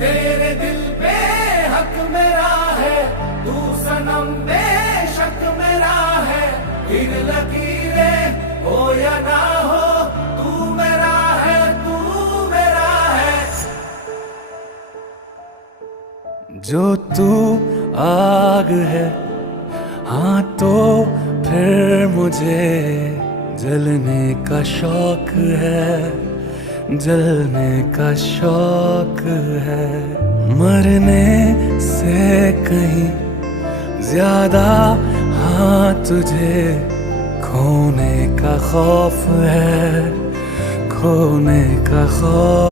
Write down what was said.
तेरे दिल पे हक मेरा है, तू सनम बेशक मेरा है। फिर लकीरें हो या ना हो, तू मेरा है, तू मेरा है। जो तू आग है, हाँ तो फिर मुझे जलने का शौक है, जलने का शौक है। मरने से कहीं ज्यादा हाँ तुझे खोने का खौफ है, खोने का खौफ।